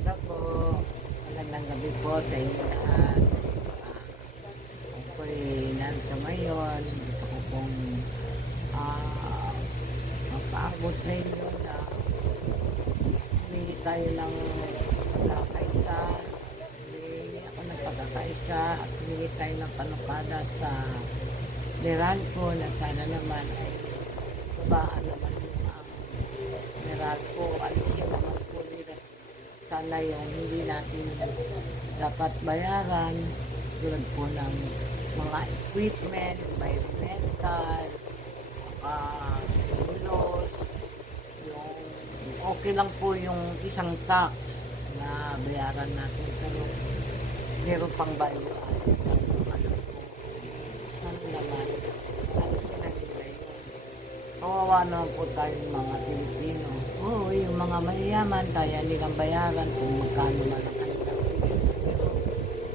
Hello po. Magandang gabi po sa inyo lahat. Ako po'y narito ngayon. Gusto ko pong mapaabot sa inyo na humingi tayo ng pagkakaisa. Humingi ako ng pagkakaisa at humingi tayo ng panukala sa Meralco na sana naman ay babaan naman yung Meralco. Alisin naman po nila sana yung hindi natin dapat bayaran tulad po ng mga equipment, environmental, ulos, yung okay lang po yung isang tax na bayaran natin pero meron pang value added ano po. Ano naman, alisin na nila yun. Kawawa naman po tayong mga Pilipino. Oo, yung mga mayayaman, kaya nilang bayaran kung magkano man ang kanilang fees. Pero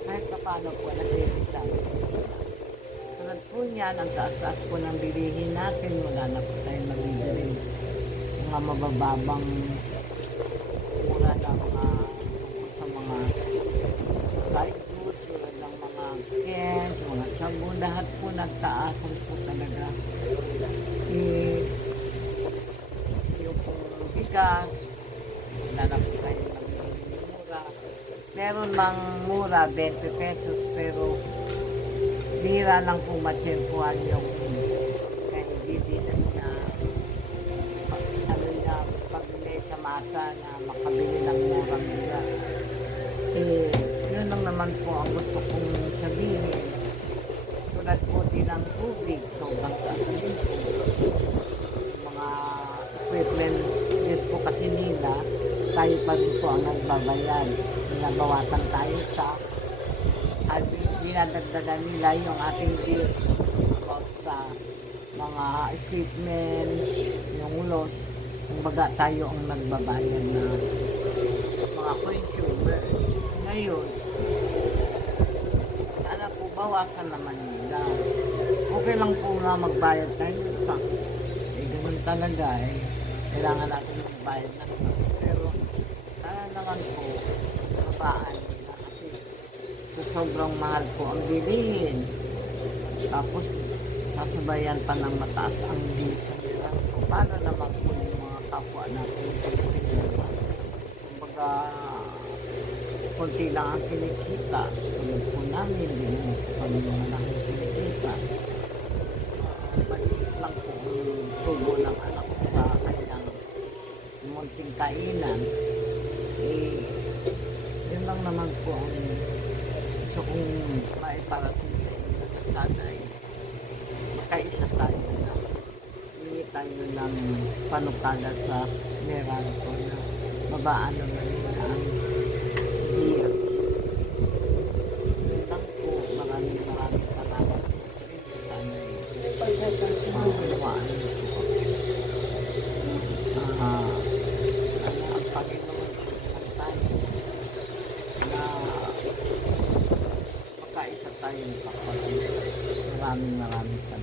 kahit pa paano po, nag-realitan. Tulad po niyan, ang taas-taas po ng bilihin natin, wala na po tayong mabibili. Mga mabababang mura na mga sa mga side goods, tulad ng mga cans, mga sabon, lahat po nagtaasan po talaga. Yung bigas, wala na po tayo magiging mura. Meron mang mura, 20 pesos, pero bihira lang po matsempuhan yung kandidinan na ano na pabili sa masa na makabili ng murang bigas. Yun lang naman po ang gusto kong sabihin. Tulad po din ng tubig, sobrang taas din po. Mga equipment din po kasi nila, tayo pa rin po ang nagbabayad. Nabawasan tayo sa at dinadagdagan nila yung ating bills about sa mga equipment, yung loss. Kumbaga tayo ang nagbabayad na mga consumers. Ngayon, sana po bawasan naman nila. Okay lang po nga magbayad tayo ng tax. Ganun talaga kailangan natin magbayad ng tax. Pero sana naman po babaan nila kasi sa sobrang mahal po ang bilihin. Tapos sasabayan pa ng mataas ang bill sa nila. So, paano naman po yung mga kapwa natin? Kumbaga konti lang ang kinikita. Tulad po namin, hindi naman kami naman ang kinikita. Maliit lang po ang tubo ng anak ko sa kanyang munting kainan. Yun lang naman po ang gusto kong maiparating sa inyo na sana ay makaisa tayo na hindi tayo ng panukala sa Meralco na babaan naman nila ang beer. Yun lang po, maraming salamat po. Sana ay maunawaan niyo po. Sana ang Panginoon lang tayo na makaisa tayong kapatid. Maraming salamat.